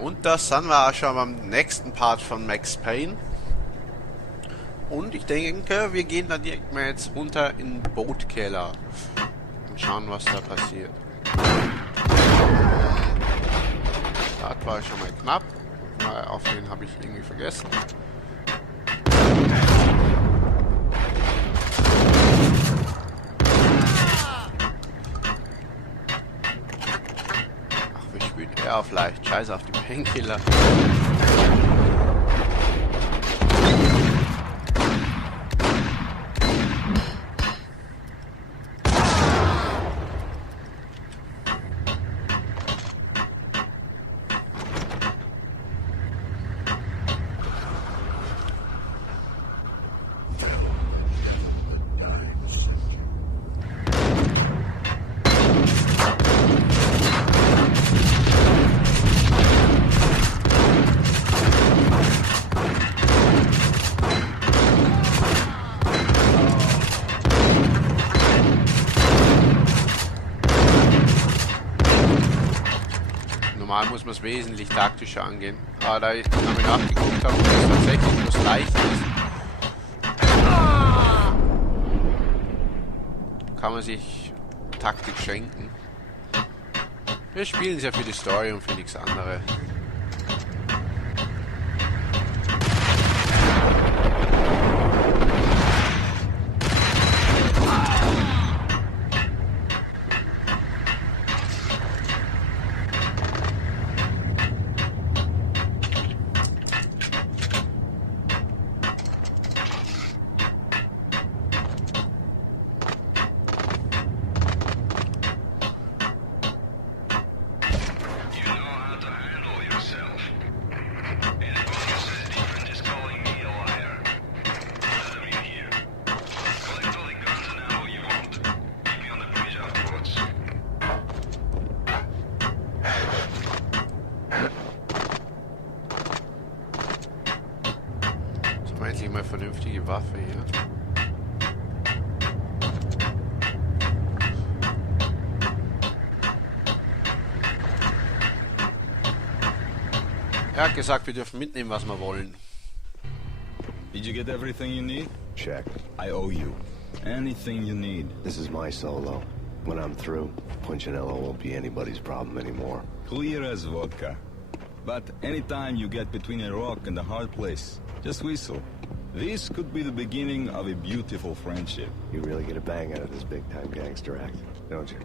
Und das sind wir auch schon beim nächsten Part von Max Payne. Und ich denke, wir gehen dann direkt mal jetzt runter in den Bootkeller und schauen, was da passiert. Start war schon mal knapp. Auf den habe ich irgendwie vergessen. Ach, wie spielt er auf leicht? Scheiße auf die Painkiller. Normal muss man es wesentlich taktischer angehen. Aber da ich nachgeguckt habe, dass es tatsächlich bloß leicht ist, kann man sich Taktik schenken. Wir spielen es ja für die Story und für nichts anderes. Endlich mal vernünftige Waffe hier. Er hat gesagt, wir dürfen mitnehmen, was wir wollen. Did you get everything you need? Check. I owe you. Anything you need. This is my solo. When I'm through, Punchinello won't be anybody's problem anymore. Clear as vodka. But anytime you get between a rock and a hard place, just whistle. This could be the beginning of a beautiful friendship. You really get a bang out of this big-time gangster act, don't you?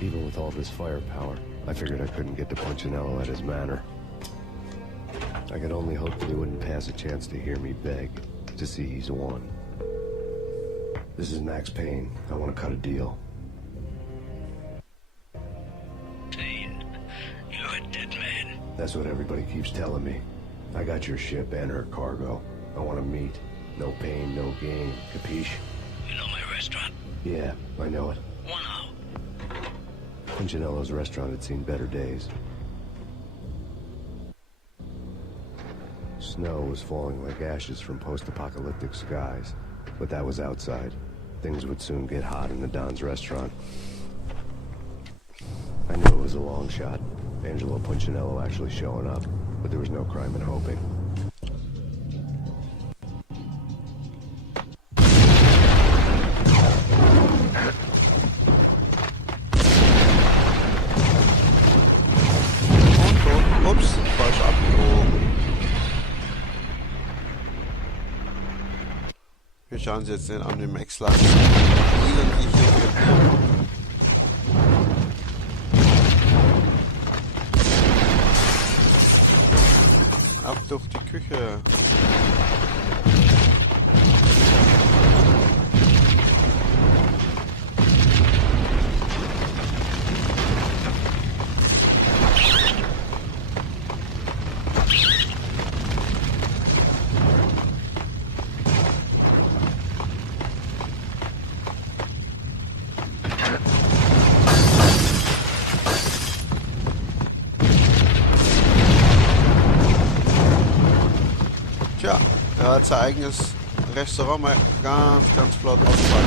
Even with all this firepower, I figured I couldn't get to Punchinello at his manor. I could only hope that he wouldn't pass a chance to hear me beg, to see he's won. This is Max Payne. I want to cut a deal. Payne, you're a dead man. That's what everybody keeps telling me. I got your ship and her cargo. I want to meet. No pain, no gain. Capiche? You know my restaurant? Yeah, I know it. 1 hour. Punchinello's restaurant had seen better days. Snow was falling like ashes from post-apocalyptic skies, but that was outside. Things would soon get hot in the Don's restaurant. I knew it was a long shot, Angelo Punchinello actually showing up, but there was no crime in hoping. Ups, falsch abgebogen. Wir schauen uns jetzt den an dem Max-Land. Ab durch die Küche. Er hat sein eigenes Restaurant mal ganz flott aufgebaut.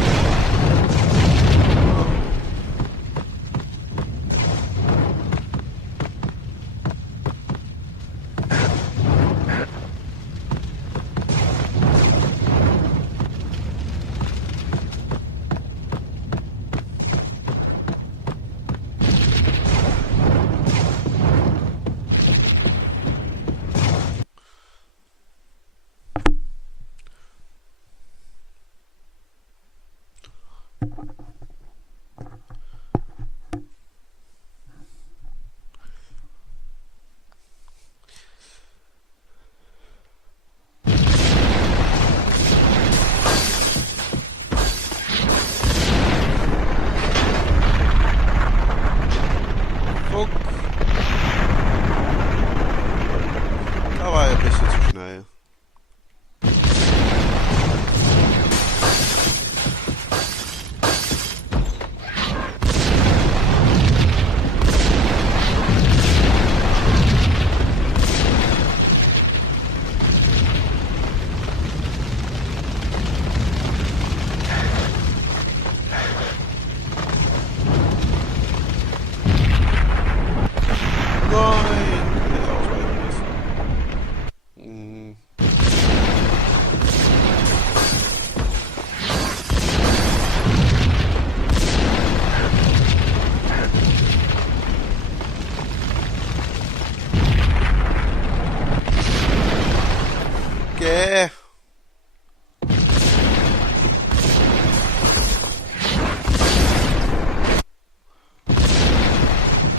Da war er ein bisschen zu schnell.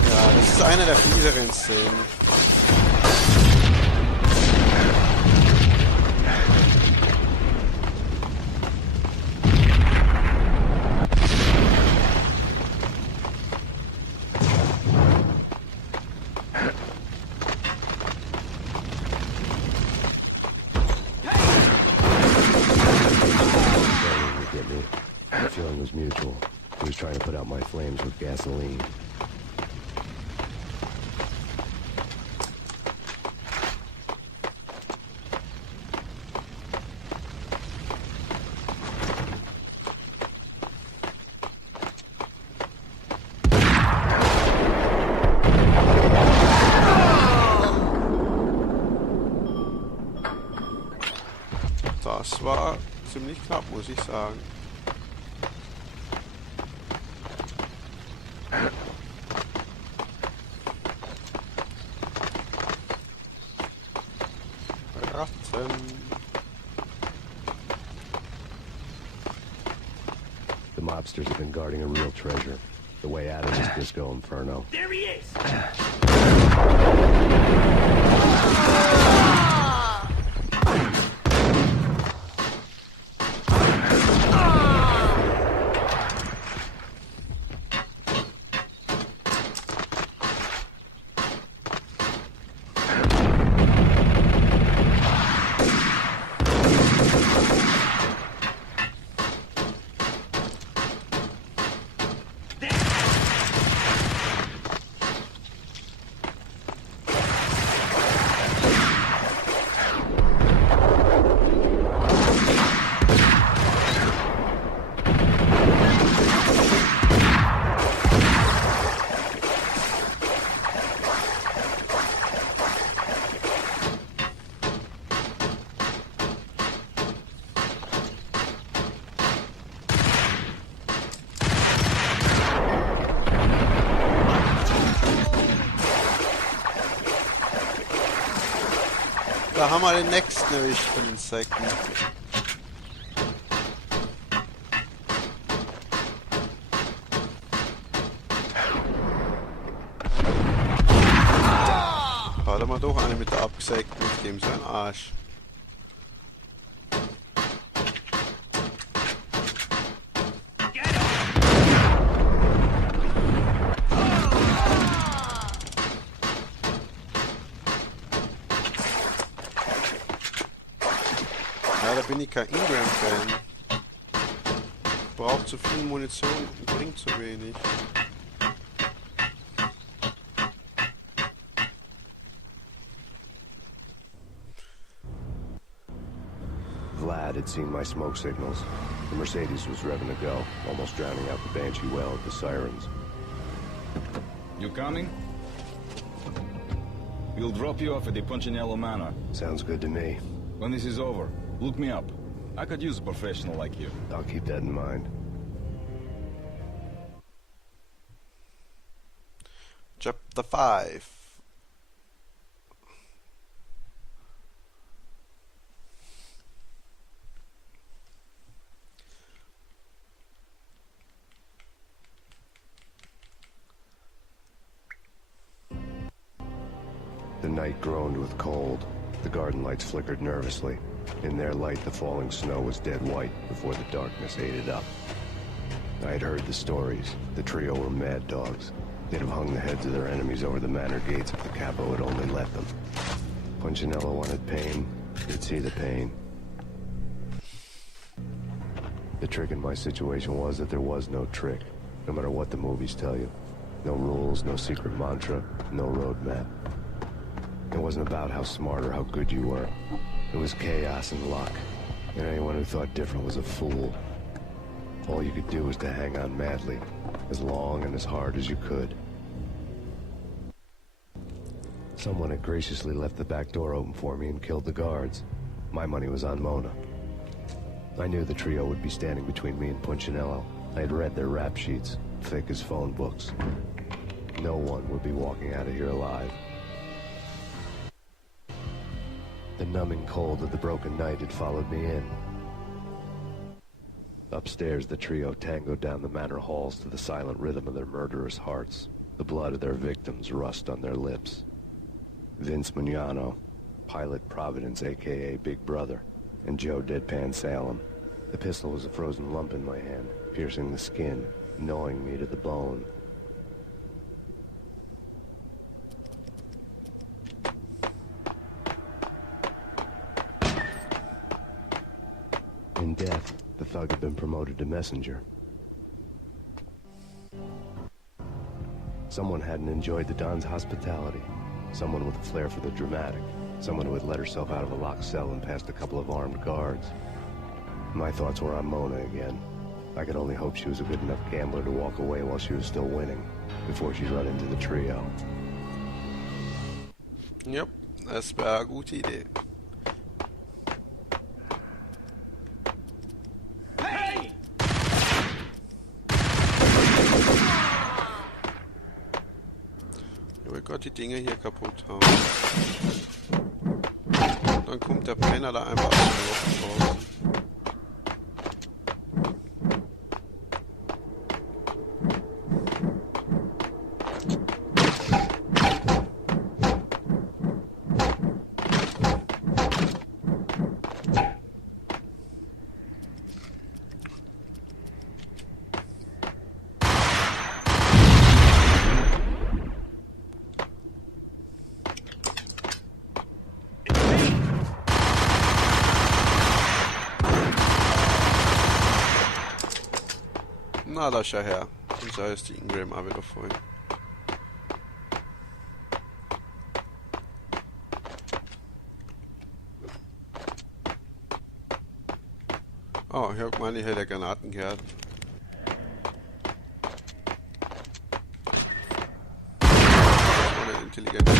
Ja, das ist eine der fieseren Szenen. The feeling was mutual. He was trying to put out my flames with gasoline. Das war ziemlich knapp, muss ich sagen. The mobsters have been guarding a real treasure. The way out of this disco inferno. There he is! Da haben wir den nächsten erwischt von den Insekten. Hat mal doch eine mit der abgesägten mit dem sein Arsch. Ja, da bin ich kein Ingram-Fan. Braucht zu viel Munition und bringt zu wenig. Dad had seen my smoke signals. The Mercedes was revving to go, almost drowning out the Banshee wail of the sirens. You coming? We'll drop you off at the Punchinello Manor. Sounds good to me. When this is over, look me up. I could use a professional like you. I'll keep that in mind. Chapter 5. The night groaned with cold. The garden lights flickered nervously. In their light, the falling snow was dead white before the darkness ate it up. I had heard the stories. The trio were mad dogs. They'd have hung the heads of their enemies over the manor gates if the capo had only let them. Punchinello wanted Payne. He'd see the pain. The trick in my situation was that there was no trick, no matter what the movies tell you. No rules, no secret mantra, no roadmap. It wasn't about how smart or how good you were. It was chaos and luck, and anyone who thought different was a fool. All you could do was to hang on madly, as long and as hard as you could. Someone had graciously left the back door open for me and killed the guards. My money was on Mona. I knew the trio would be standing between me and Punchinello. I had read their rap sheets, thick as phone books. No one would be walking out of here alive. The numbing cold of the broken night had followed me in. Upstairs, the trio tangoed down the manor halls to the silent rhythm of their murderous hearts. The blood of their victims rust on their lips. Vince Mugnano, Pilot Providence, a.k.a. Big Brother, and Joe Deadpan Salem. The pistol was a frozen lump in my hand, piercing the skin, gnawing me to the bone. In death, the thug had been promoted to messenger. Someone hadn't enjoyed the Don's hospitality. Someone with a flair for the dramatic. Someone who had let herself out of a locked cell and past a couple of armed guards. My thoughts were on Mona again. I could only hope she was a good enough gambler to walk away while she was still winning, before she'd run into the trio. Yep, das wäre eine gute Idee. Ich will Gott die Dinge hier kaputt haben. Dann kommt der Penner da einfach aus dem Loch raus. Na, da ist er her. Und da ist die Ingram auch wieder voll. Oh, ich hab meine helle Granaten gehört. Ohne Intelligenz.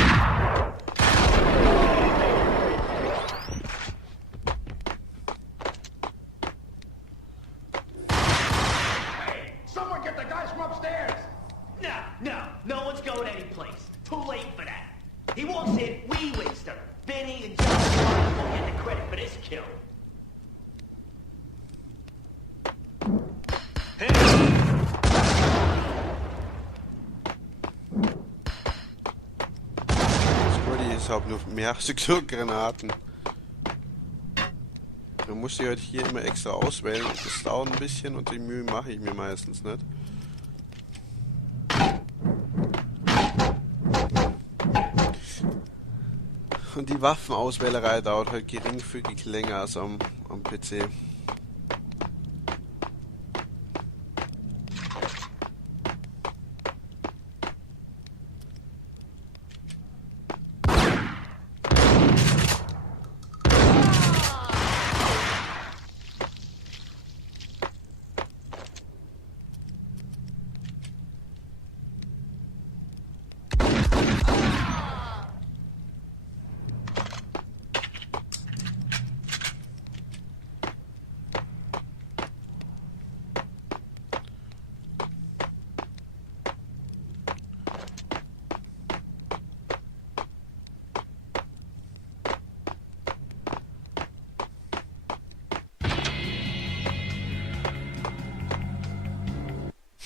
No one's going anyplace. Too late for that. He walks in, we waste her. Vinny and John won't get the credit for this kill. Ich habe nur mehrere Granaten. Da muss ich halt hier immer extra auswählen und das dauert ein bisschen und die Mühe mache ich mir meistens nicht. Und die Waffenauswählerei dauert halt geringfügig länger als am PC.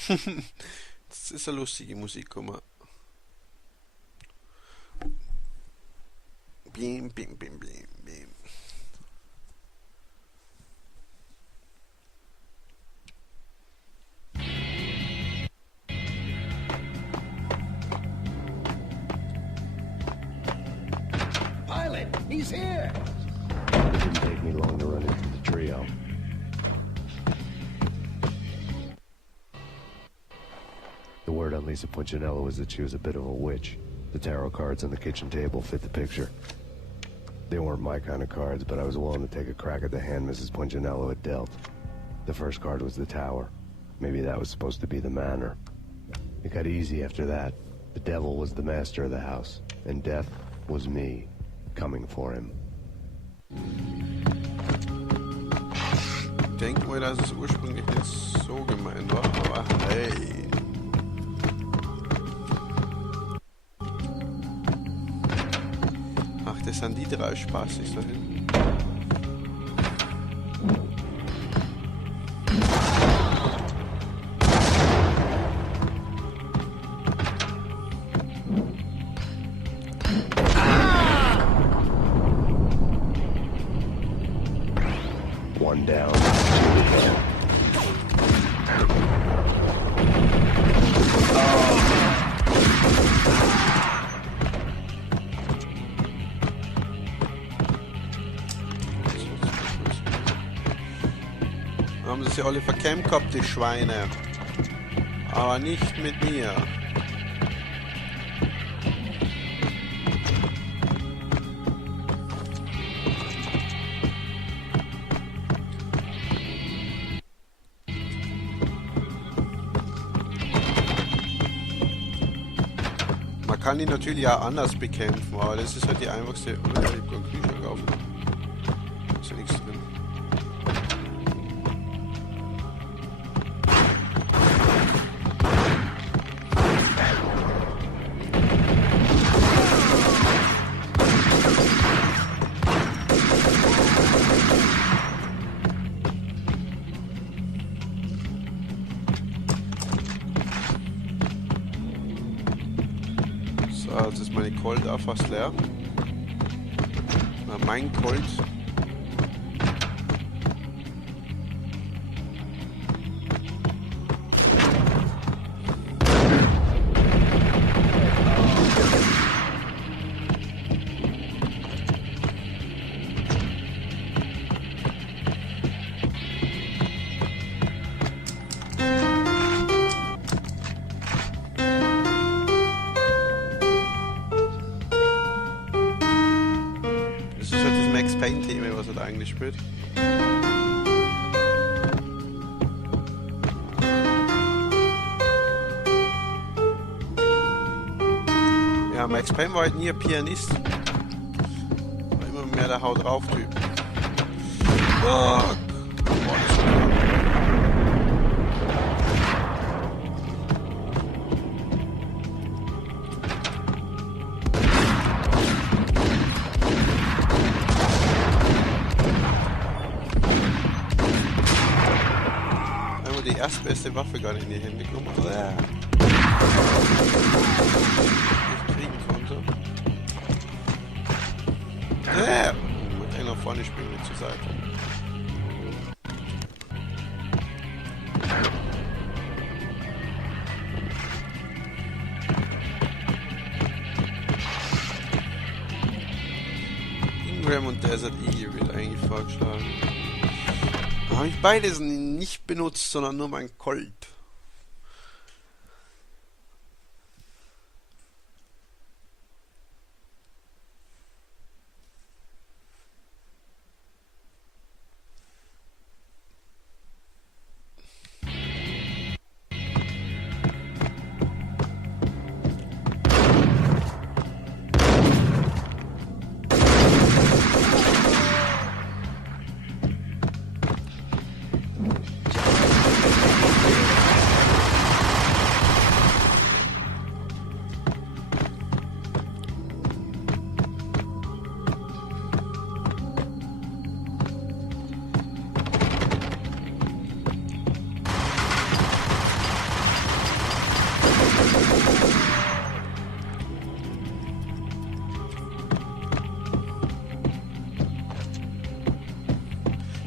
Das ist eine lustige Musik, guck mal. Bim, bim, bim, bim, bim. Pilot, he's here! It didn't take me long to run into the trio. The word on Lisa Punchinello was that she was a bit of a witch. The tarot cards on the kitchen table fit the picture. They weren't my kind of cards, but I was willing to take a crack at the hand Mrs. Punchinello had dealt. The first card was the Tower. Maybe that was supposed to be the Manor. It got easy after that. The devil was the master of the house, and death was me, coming for him. Ich denke mal, dass es ursprünglich nicht so gemeint war, aber hey. Ach, das sind die drei spaßig da hinten. One down, two to go. Haben sie alle verkämmt gehabt, die Schweine. Aber nicht mit mir. Man kann ihn natürlich auch anders bekämpfen, aber das ist halt die einfachste. Oh, ich hab keinen Kühlschrank auf. Ist ja nichts drin. Jetzt ist meine Colt auch fast leer. Na, mein Colt. Payne-Thema, was er da eigentlich spielt. Ja, Max Payne war halt nie ein Pianist. War immer mehr der Haut drauf Typ. Fuck! Boah, das ist klar. Die erstbeste Waffe gerade in die Hände genommen, nicht kriegen konnte. Man kann nach vorne springen, nicht zur Seite. Ingram und Desert Eagle eigentlich vorgeschlagen. Habe ich beides nicht benutzt, sondern nur mein Colt.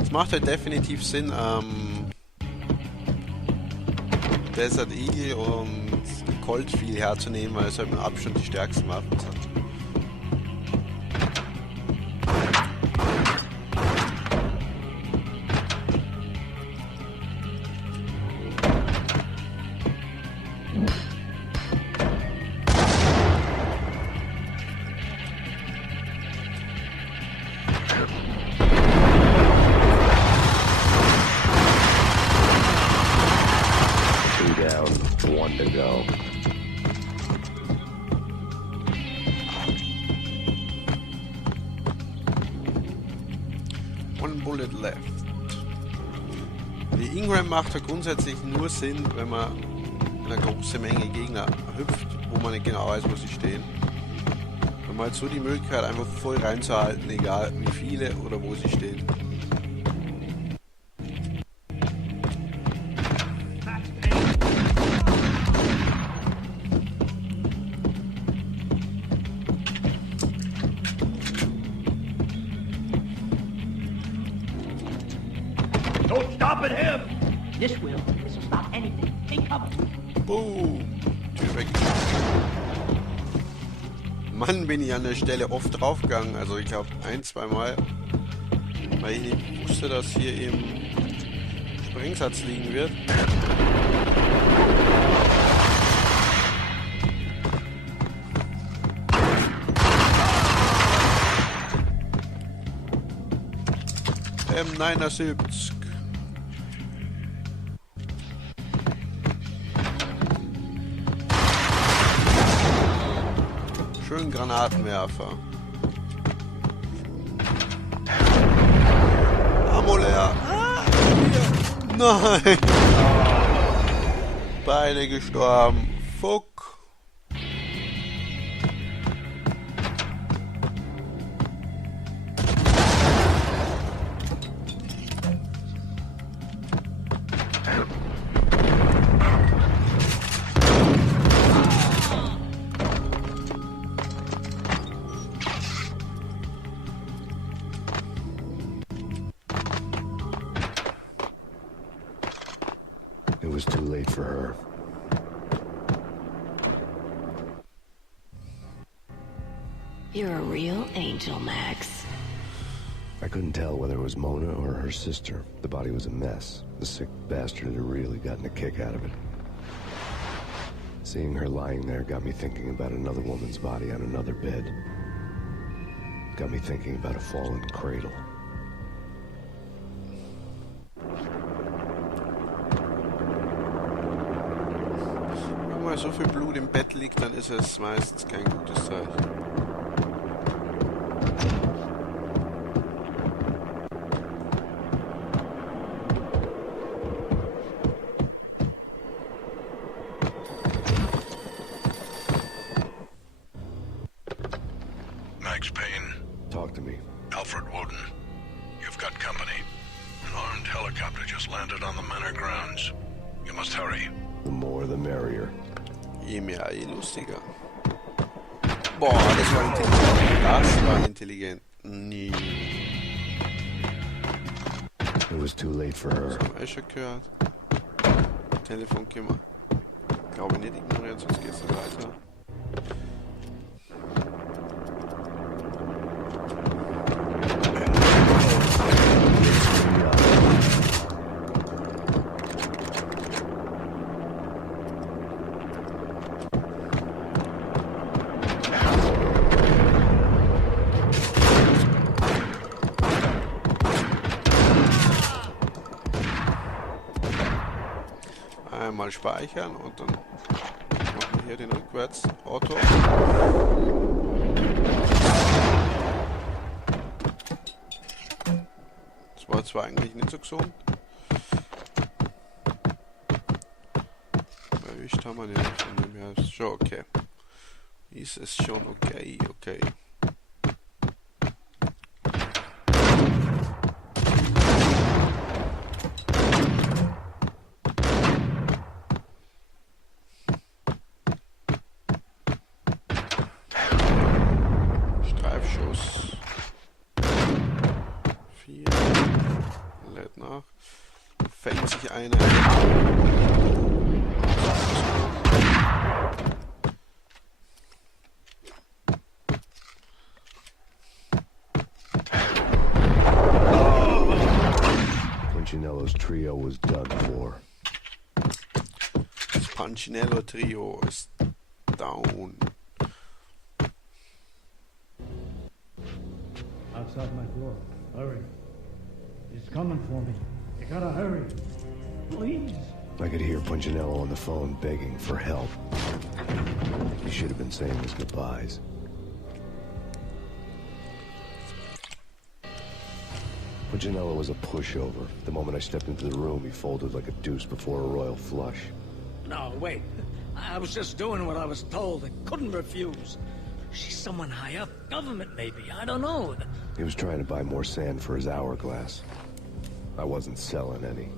Es macht halt definitiv Sinn, Desert Eagle und Colt viel herzunehmen, weil es halt mit Abstand die stärksten Waffen sind. One to go. One bullet left. Die Ingram macht ja grundsätzlich nur Sinn, wenn man in eine große Menge Gegner hüpft, wo man nicht genau weiß, wo sie stehen. Wenn man halt so die Möglichkeit einfach voll reinzuhalten, egal wie viele oder wo sie stehen. Don't stop at him! This will. This will stop anything. Take cover. Boom! Tür weg. Mann, bin ich an der Stelle oft draufgegangen. Also ich glaube 1-2 Mal. Weil ich nicht wusste, dass hier eben Sprengsatz liegen wird. M79. Schön Granatenwerfer. Ammo leer. Nein. Beide gestorben. Fuck. It was too late for her. You're a real angel, Max. I couldn't tell whether it was Mona or her sister. The body was a mess. The sick bastard had really gotten a kick out of it. Seeing her lying there got me thinking about another woman's body on another bed. Got me thinking about a fallen cradle. Wenn mal so viel Blut im Bett liegt, dann ist es meistens kein gutes Zeichen. Max Payne, Talk to me. Alfred Woden. You've got company. An armed helicopter just landed on the manor grounds. You must hurry. The more the merrier. Je mehr, je lustiger. Boah, das war intelligent. Das war intelligent. Nee. It was too late for her. Das haben wir schon gehört. Telefon können wir, glaube ich, nicht ignorieren, sonst geht's nicht weiter. Einmal speichern und dann machen wir hier den Rückwärts-Auto. Das war zwar eigentlich nicht so gesund. Erwischt haben wir nicht, von dem her ist schon okay. Ist es schon okay, okay. fängt sich einer. Punchinello's trio was done for. Das Punchinello Trio ist down. Outside my door. Hurry. He's coming for me. You gotta hurry. Please. I could hear Punchinello on the phone begging for help. He should have been saying his goodbyes. Punchinello was a pushover. The moment I stepped into the room, he folded like a deuce before a royal flush. No, wait. I was just doing what I was told. I couldn't refuse. She's someone high up. Government, maybe. I don't know. He was trying to buy more sand for his hourglass. I wasn't selling any.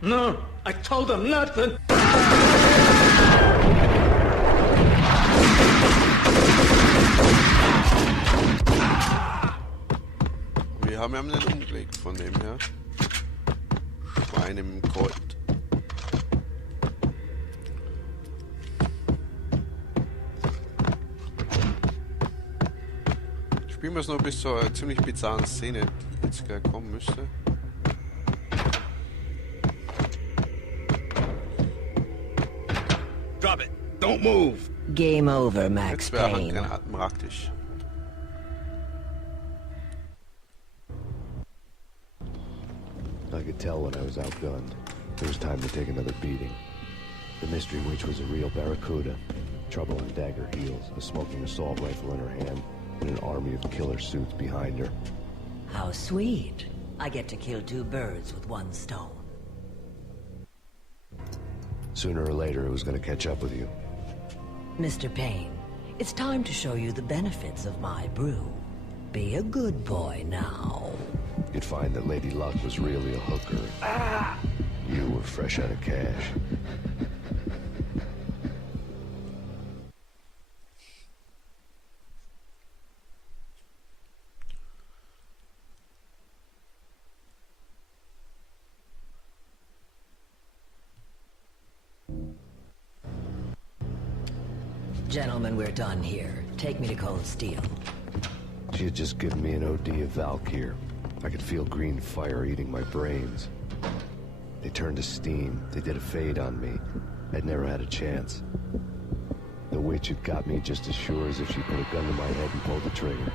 No, I told him nothing. Wir haben einen umgelegt von dem her. Schwein im Gold. Spielen wir es noch bis zur ziemlich bizarren Szene, die jetzt gleich kommen müsste. Drop it. Don't move. Game over, Max Jetzt wäre halt Payne. praktisch. I could tell when I was outgunned. It was time to take another beating. The mystery witch was a real barracuda. Trouble on dagger heels, a smoking assault rifle in her hand, and an army of killer suits behind her. How sweet. I get to kill two birds with one stone. Sooner or later, it was going to catch up with you. Mr. Payne, it's time to show you the benefits of my brew. Be a good boy now. You'd find that Lady Luck was really a hooker. You were fresh out of cash. Gentlemen, we're done here. Take me to Cold Steel. She had just given me an OD of Valkyr. I could feel green fire eating my brains. They turned to steam. They did a fade on me. I'd never had a chance. The witch had got me just as sure as if she put a gun to my head and pulled the trigger.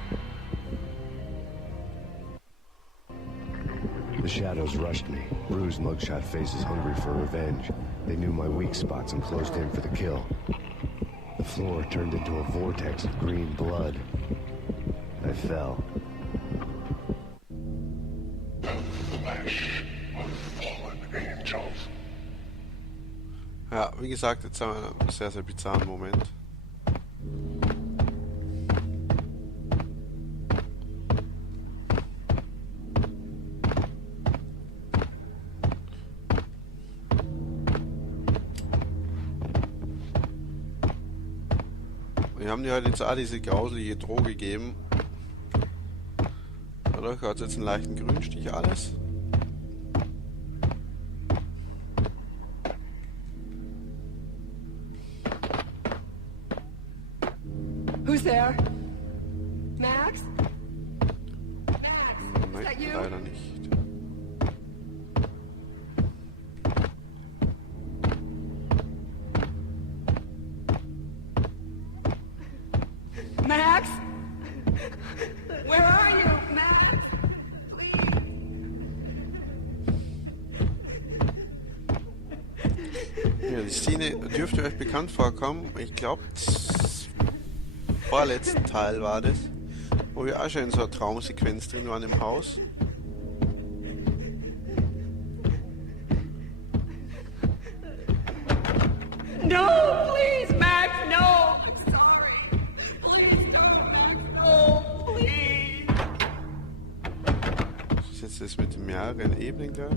The shadows rushed me. Bruised mugshot faces hungry for revenge. They knew my weak spots and closed in for the kill. The floor turned into a vortex of green blood. I fell. Ja, wie gesagt, jetzt haben wir einen sehr, sehr bizarren Moment. Wir haben dir halt jetzt auch diese grauselige Droge gegeben. Dadurch hat es jetzt einen leichten Grünstich alles. Who's there? Max? Max, is Nein, that you? leider nicht. Max? Where are you, Max? Ja, die Szene dürfte euch bekannt vorkommen. Ich glaube, vorletzten Teil war das, wo wir auch schon in so einer Traumsequenz drin waren im Haus. No, please, Max, no! I'm sorry. Please don't, Max, no, please. Was ist jetzt das mit dem mehreren Ebenen da?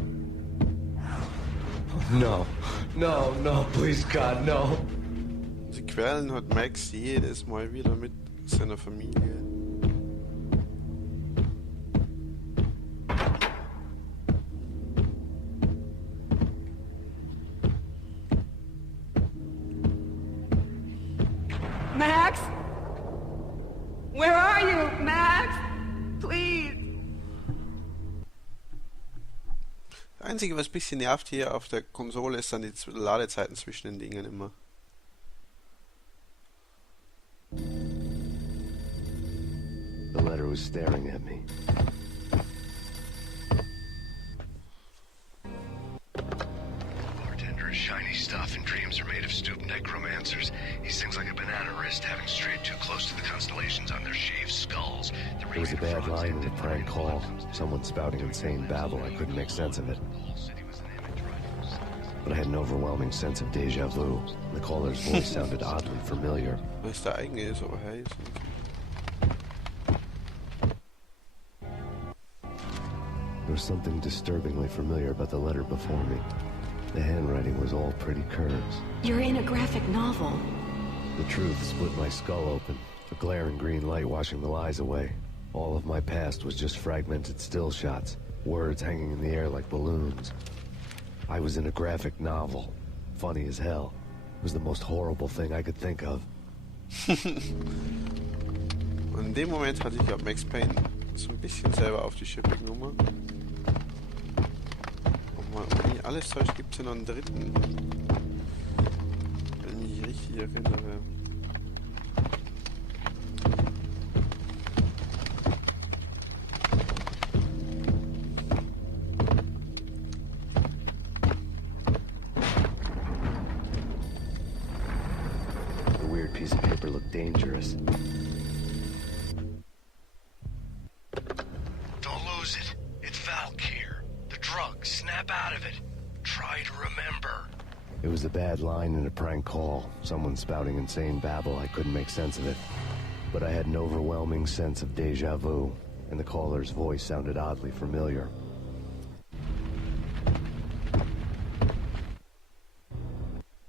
No. No, no, please, God, no. Sie quälen halt Max jedes Mal wieder mit seiner Familie. Max? Where are you, Max? Please. Das Einzige, was ein bisschen nervt hier auf der Konsole, ist dann die Ladezeiten zwischen den Dingen immer. The letter was staring at me. Bartender is shiny stuff, and dreams are made of stooped necromancers. He sings like a banana wrist, having strayed too close to the constellations on their shaved skulls. It was a bad line in a prank call. Someone spouting insane babble. I couldn't make sense of it. But I had an overwhelming sense of deja vu. The caller's voice sounded oddly familiar. Was der eigene so heiß? There was something disturbingly familiar about the letter before me. The handwriting was all pretty curves. You're in a graphic novel. The truth split my skull open, a glaring green light washing the lies away. All of my past was just fragmented still shots, words hanging in the air like balloons. I was in a graphic novel. Funny as hell. It was the most horrible thing I could think of. Und in dem Moment hatte ich Max Payne so ein bisschen selber auf die Schippe genommen. Wenn ich alles täuscht, gibt es hier noch einen dritten. Wenn ich mich richtig erinnere. The weird piece of paper looked dangerous. Don't lose it. It's Valk here. The drug. Snap out of it. Try to remember. It was a bad line in a prank call. Someone spouting insane babble. I couldn't make sense of it. But I had an overwhelming sense of deja vu, and the caller's voice sounded oddly familiar.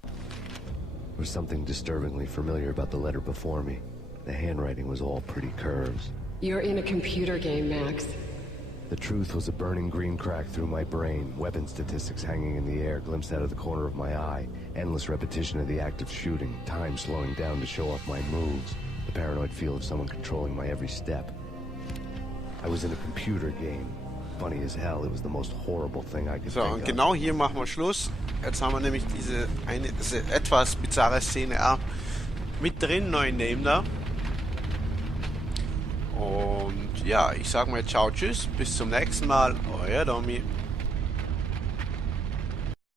There was something disturbingly familiar about the letter before me. The handwriting was all pretty curves. You're in a computer game, Max. The truth was a burning green crack through my brain, weapon statistics hanging in the air, glimpsed out of the corner of my eye, endless repetition of the act of shooting, time slowing down to show off my moves, the paranoid feel of someone controlling my every step. I was in a computer game. Funny as hell, it was the most horrible thing I could So, think und of. genau hier machen wir Schluss. Jetzt haben wir nämlich diese etwas bizarre Szene mit drin, neu in dem da. Und ja, ich sag mal ciao, tschüss, bis zum nächsten Mal, euer Domi.